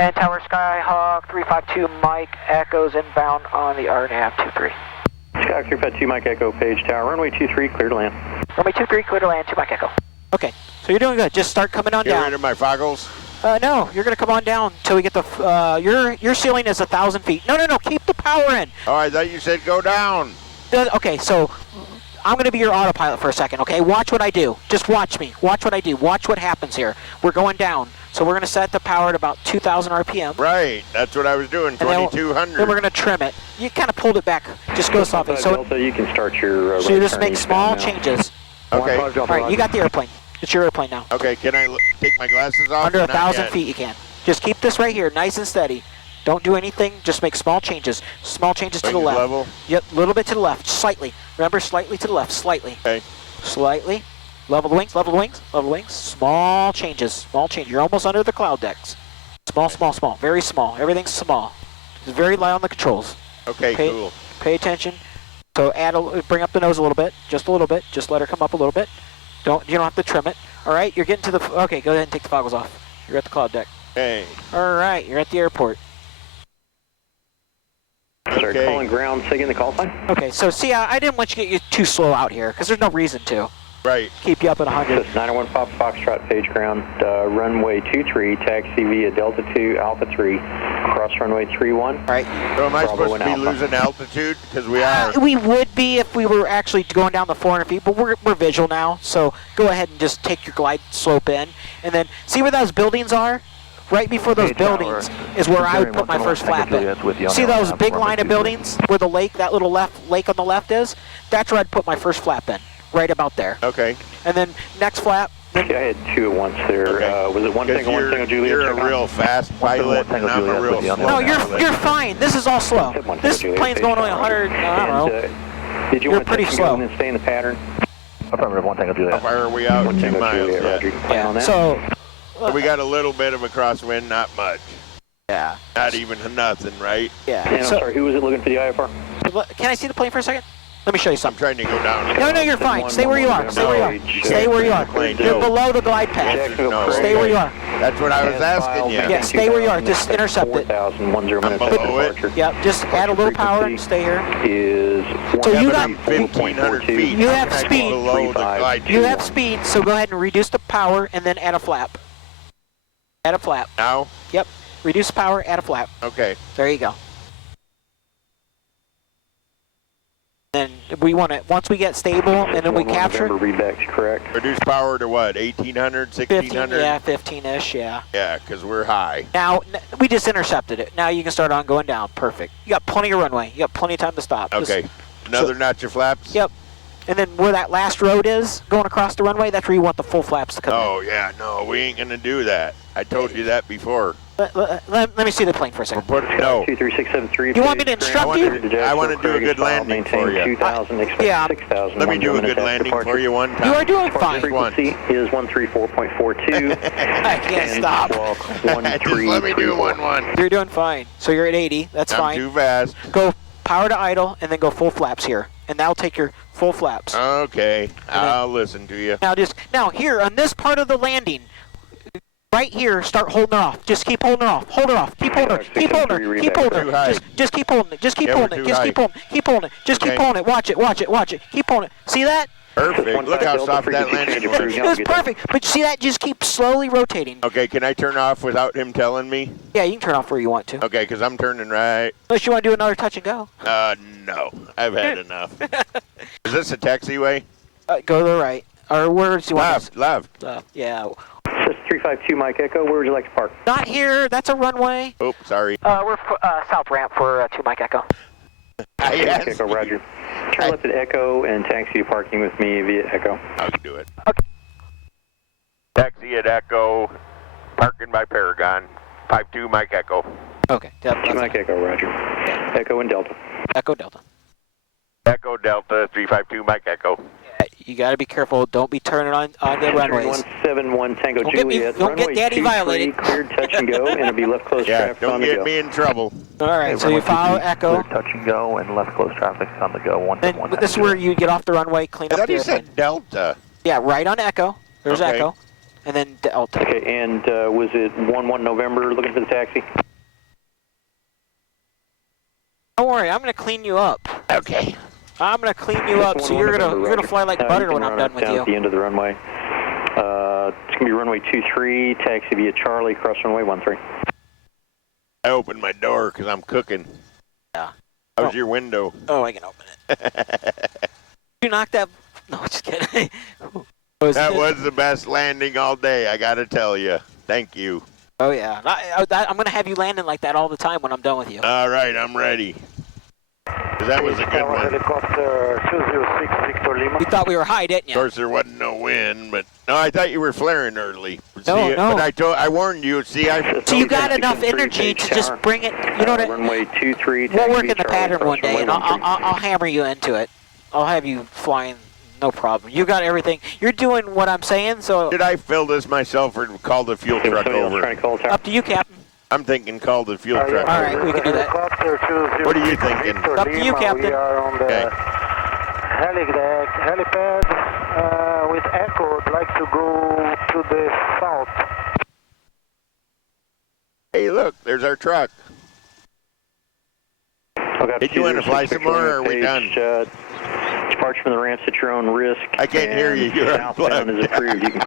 And Tower Skyhawk 352 Mike echoes inbound on the RNAV 23. Skyhawk 352 Mike Echo, Page Tower, runway 23, clear to land. Runway 23, clear to land, 2 Mike Echo. Okay, so you're doing good. Just start coming on Get down. rid of my foggles? No, you're gonna come on down until we get the, your ceiling is 1,000 feet. No, keep the power in. Oh, I thought you said go down. Okay, so I'm gonna be your autopilot for a second, okay? Watch what I do. Just watch me. Watch what I do. Watch what happens here. We're going down. So we're gonna set the power at about 2,000 RPM. Right, that's what I was doing, 2,200. Then we're gonna trim it. You kind of pulled it back. Just go softly. So Delta, you can start your so you just make small changes. Okay. All right, you got the airplane. It's your airplane now. Okay, can I take my glasses off? Under 1,000 feet you can. Just keep this right here, nice and steady. Don't do anything, just make small changes. Small changes to the left. Level? Yep, a little bit to the left, slightly. Remember, slightly to the left, slightly. Okay. Slightly. Level the wings, level the wings, level the wings. Small changes, small change. You're almost under the cloud decks. Small, very small. Everything's small. Just very light on the controls. Okay, cool. Pay attention. So bring up the nose a little bit, just a little bit. Just let her come up a little bit. You don't have to trim it. All right, you're getting to the, okay, go ahead and take the goggles off. You're at the cloud deck. Hey. All right, you're at the airport. Start calling ground, taking the call sign. Okay, so see, I didn't want you to get too slow out here, because there's no reason to. Right. Keep you up at 100. 901 Pop Foxtrot, Page ground, runway 23, taxi via Delta 2, Alpha 3, cross runway 31. Right. So am I supposed to be losing altitude? Because we are. We would be if we were actually going down the 400 feet, but we're visual now, so go ahead and just take your glide slope in, and then see where those buildings are? Right before those buildings is where I would put my first flap in. See those big line of buildings where the lake, that little lake on the left is? That's where I'd put my first flap in, right about there. Okay. And then next flap. Okay, I had two at once there. Okay. Was it one single Juliet? You're a real fast pilot, and I'm a real slow No, you're fine. This is all slow. This plane's going only 100, I don't know. Did you You're want to pretty slow. and stay in the pattern? Affirmative, one tango Juliet. How far are we out? 2 miles. Yeah, so we got a little bit of a crosswind, not much. Yeah. Not even nothing, right? Yeah. And I'm sorry, who was it looking for the IFR? Can I see the plane for a second? Let me show you I'm something. trying to go down. No, you're fine. Stay where you are. Stay where you are. Stay where you are. You're below the glide path. No. Stay where you are. That's what I was asking you. Yeah, stay where you are. Just intercept it. 4,010 minutes after departure. Yep, just add a little power and stay here. Is So you got 1,500 feet. You have Can I go speed. below the glide You have speed, so go ahead and reduce the power and then add a flap. Add a flap. Now? Yep. Reduce power, add a flap. Okay. There you go. Then we want to, once we get stable and then we capture. Readback's correct. Reduce power to what? 1,800, 1,600? Yeah, 15-ish, yeah. Yeah, because we're high. Now, we just intercepted it. Now you can start on going down. Perfect. You got plenty of runway. You got plenty of time to stop. Okay. Another notch of flaps? Yep. And then where that last road is, going across the runway, that's where you want the full flaps to come in. Oh, yeah, no, we ain't going to do that. I told you that before. Let me see the plane for a second. No. 23673. You want me to instruct you? I want to do a good landing for you. 2,000, expect Yeah. 6,000. Let me do a good landing for you one time. You are doing fine. Frequency is 134.42. I can't stop. Just let me do 1-1. You're doing fine. So you're at 80. That's I'm fine. too fast. Go power to idle and then go full flaps here. And that'll take your full flaps. Okay. I'll listen to you. Now here on this part of the landing, right here, start holding her off. Just keep holding her off. Hold her off. Keep holding her. Keep holding her. Keep holding Too her. high. Just keep holding it. Just keep Yeah, holding we're it. too Just high. keep holding it. Keep holding it. Just keep Okay. holding it. Watch it. Watch it. Watch it. Keep holding it. See that? Perfect. Look how soft that landing was. It was perfect. But see that? Just keep slowly rotating. Okay, can I turn off without him telling me? Yeah, you can turn off where you want to. Okay, because I'm turning right. Unless you want to do another touch and go. No. I've had enough. Is this a taxiway? Go to the right. Or where do you want Left. yeah. 352 Mike Echo, where would you like to park? Not here. That's a runway. Oh, sorry. We're south ramp for 2 Mike Echo. Mike Echo, roger. Turn left at Echo and taxi to parking with me via Echo. I'll do it. Okay. Taxi at Echo, parking by Paragon, 52 Mike Echo. Okay. Yep, 2 Mike Echo, roger. Yeah. Echo and Delta. Echo Delta. Echo Delta, 352 Mike Echo. You got to be careful. Don't be turning on the runways. 171 Tango Don't get me- Juliet. don't get Runway Daddy 23, violated. Cleared touch and go, and it'll be left close Yeah, traffic on don't the get go. me in trouble. All right, so you follow Echo. Touch and go and left close traffic on the go. Then this is where you get off the runway, clean I up thought the you airplane. said Delta. Yeah, right on Echo. There's Okay. Echo. and then Delta. Okay, and was it 11 November looking for the taxi? Don't worry, I'm gonna clean you up. Okay. I'm gonna clean you up, so you're gonna fly like butter when I'm done with you. At the end of the runway. It's gonna be runway 23, taxi via Charlie, cross runway 13. I opened my door because I'm cooking. Yeah. How's your window? Oh, I can open it. You knocked that? No, just kidding. That was the best landing all day, I gotta tell you. Thank you. Oh yeah, I'm gonna have you landing like that all the time when I'm done with you. All right, I'm ready. 'Cause that was a good one. Helicopter 206 Victor Lima. You thought we were high, didn't Of you? course, there wasn't no wind, but no, I thought you were flaring early. No, see, no. But I warned you. See, So you got enough energy to just bring it. You know what? Runway 23. We'll work in the pattern one day, and I'll hammer you into it. I'll have you flying, no problem. You got everything. You're doing what I'm saying, so. Did I fill this myself or call the fuel truck over? Up to you, Captain. I'm thinking call the fuel truck All right, over. we can do that. What are you thinking? Up to you, Captain. We are on the helipad with Echo. I'd like to go to the south. Hey, look, there's our truck. Did you want to fly some more, or are we done? Departure from the ramps at your own risk. I can't hear you. You're Southbound unplugged. is approved. You can